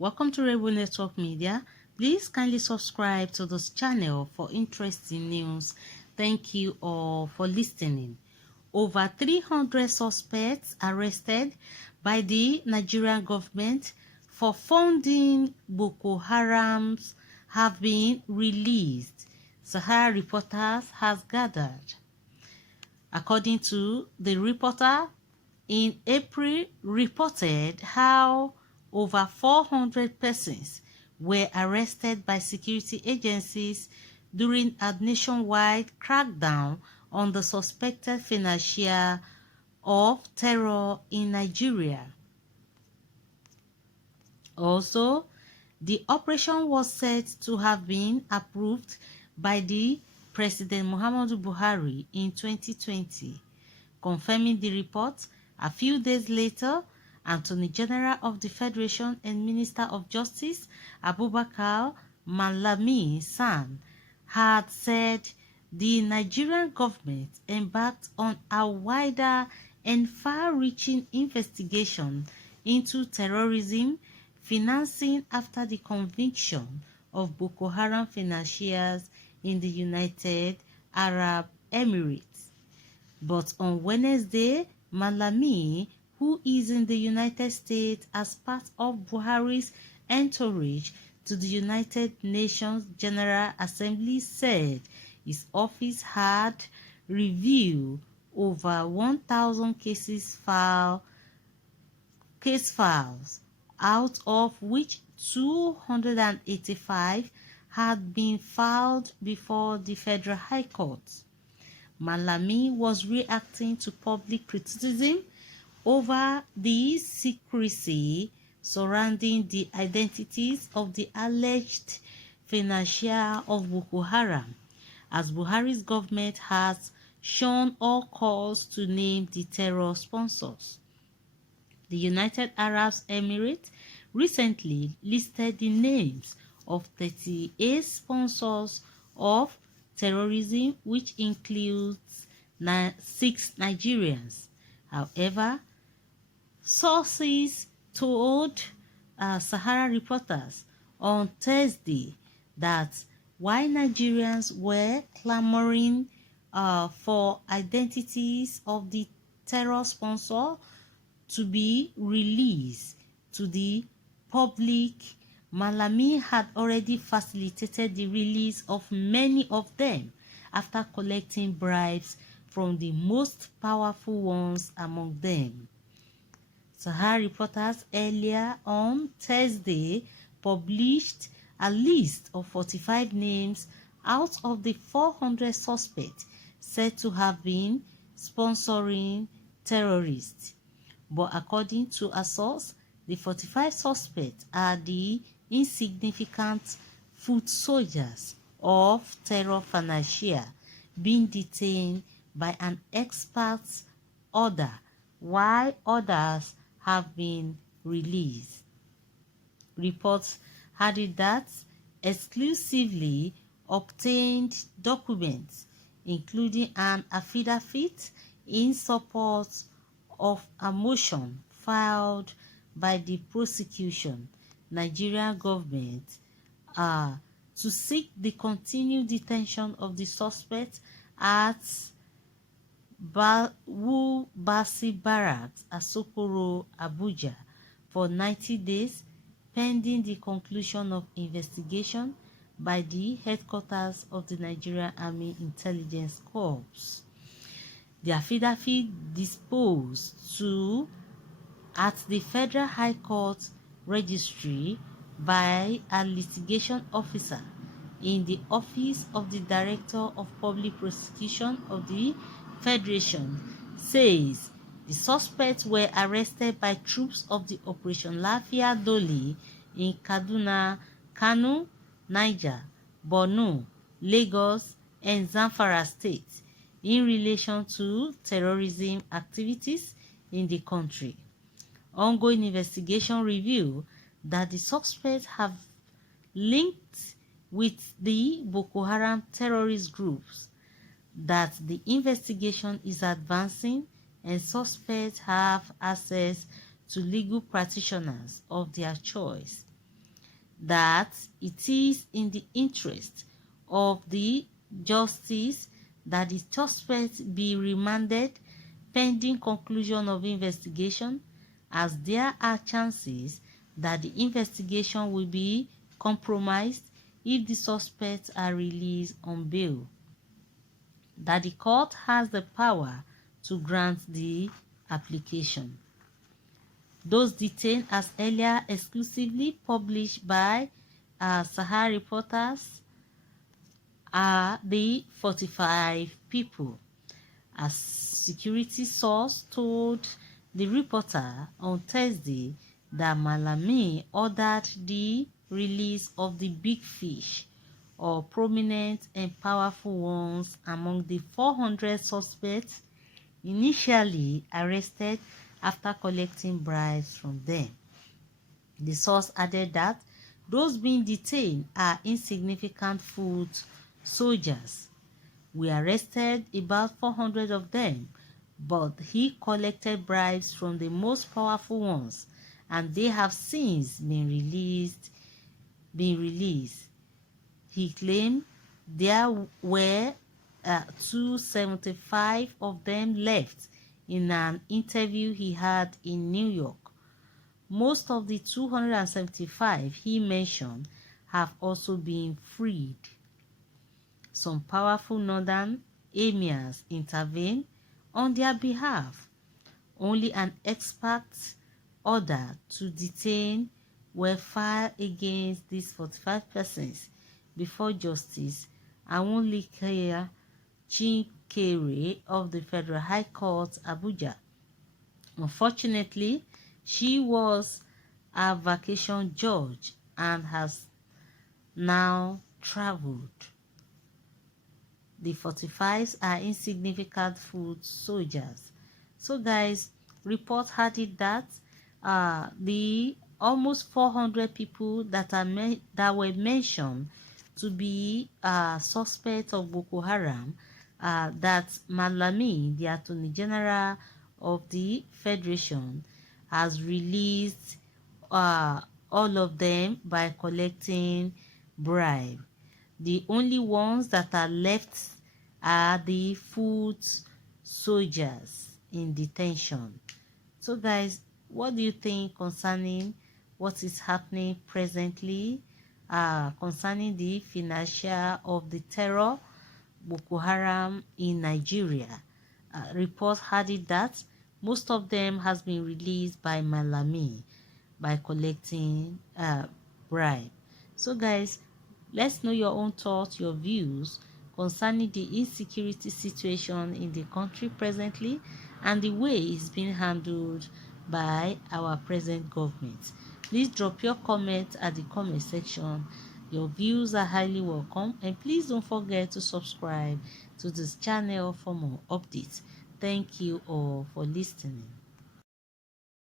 Welcome to Rebel Network Media. Please kindly subscribe to this channel for interesting news. Thank you all for listening. Over 300 suspects arrested by the Nigerian government for funding Boko Harams have been released, Sahara Reporters has gathered. According to the reporter, in April reported how over 400 persons were arrested by security agencies during a nationwide crackdown on the suspected financier of terror in Nigeria. Also, the operation was said to have been approved by the President Muhammadu Buhari in 2020. Confirming the report, a few days later, Attorney General of the Federation and Minister of Justice Abubakar Malami San had said the Nigerian government embarked on a wider and far-reaching investigation into terrorism financing after the conviction of Boko Haram financiers in the United Arab Emirates. But on Wednesday, Malami, who is in the United States as part of Buhari's entourage to the United Nations General Assembly, said his office had reviewed over 1,000 case files, out of which 285 had been filed before the Federal High Court. Malami was reacting to public criticism over the secrecy surrounding the identities of the alleged financier of Boko Haram, as Buhari's government has shown all calls to name the terror sponsors. The United Arab Emirates recently listed the names of 38 sponsors of terrorism, which includes 6 Nigerians. However, sources told Sahara Reporters on Thursday that while Nigerians were clamoring for identities of the terror sponsor to be released to the public, Malami had already facilitated the release of many of them after collecting bribes from the most powerful ones among them. Sahara Reporters earlier on Thursday published a list of 45 names out of the 400 suspects said to have been sponsoring terrorists. But according to a source, the 45 suspects are the insignificant foot soldiers of terror financier being detained by an expert's order, while others have been released. Reports added that exclusively obtained documents, including an affidavit in support of a motion filed by the prosecution, Nigerian government, to seek the continued detention of the suspect at Basi Barracks, Asokoro, Abuja, for 90 days, pending the conclusion of investigation by the headquarters of the Nigerian Army Intelligence Corps. The affidavit disposed to at the Federal High Court registry by a litigation officer in the Office of the Director of Public Prosecution of the Federation says the suspects were arrested by troops of the Operation Lafia Dole in Kaduna, Kano, Niger, Borno, Lagos, and Zamfara states in relation to terrorism activities in the country. Ongoing investigation revealed that the suspects have linked with the Boko Haram terrorist groups, that the investigation is advancing, and suspects have access to legal practitioners of their choice. that it is in the interest of the justice that the suspect be remanded pending conclusion of investigation, as there are chances that the investigation will be compromised if the suspects are released on bail. That the court has the power to grant the application. Those detained as earlier exclusively published by Sahara reporters are the 45 people. A security source told the reporter on Thursday that Malami ordered the release of the big fish, or prominent and powerful ones among the 400 suspects initially arrested after collecting bribes from them. The source added that those being detained are insignificant foot soldiers. We arrested about 400 of them, but he collected bribes from the most powerful ones, and they have since been released. He claimed there were 275 of them left in an interview he had in New York. Most of the 275 he mentioned have also been freed. Some powerful northern emirs intervened on their behalf. Only an expert order to detain were filed against these 45 persons before Justice Awunleke Chinkere of the Federal High Court, Abuja. Unfortunately, she was a vacation judge and has now traveled. The 45s are insignificant foot soldiers. So guys, report had it that the almost 400 people that were mentioned to be suspects of Boko Haram, that Malami, the Attorney General of the Federation, has released all of them by collecting bribe. The only ones that are left are the foot soldiers in detention. So guys, what do you think concerning what is happening presently concerning the financial of the terror Boko Haram in Nigeria? Reports had it that most of them has been released by Malami by collecting bribe. So guys, let's know your own thoughts, your views concerning the insecurity situation in the country presently and the way it's being handled by our present government. Please drop your comments at the comment section. Your views are highly welcome, and please don't forget to subscribe to this channel for more updates. Thank you all for listening.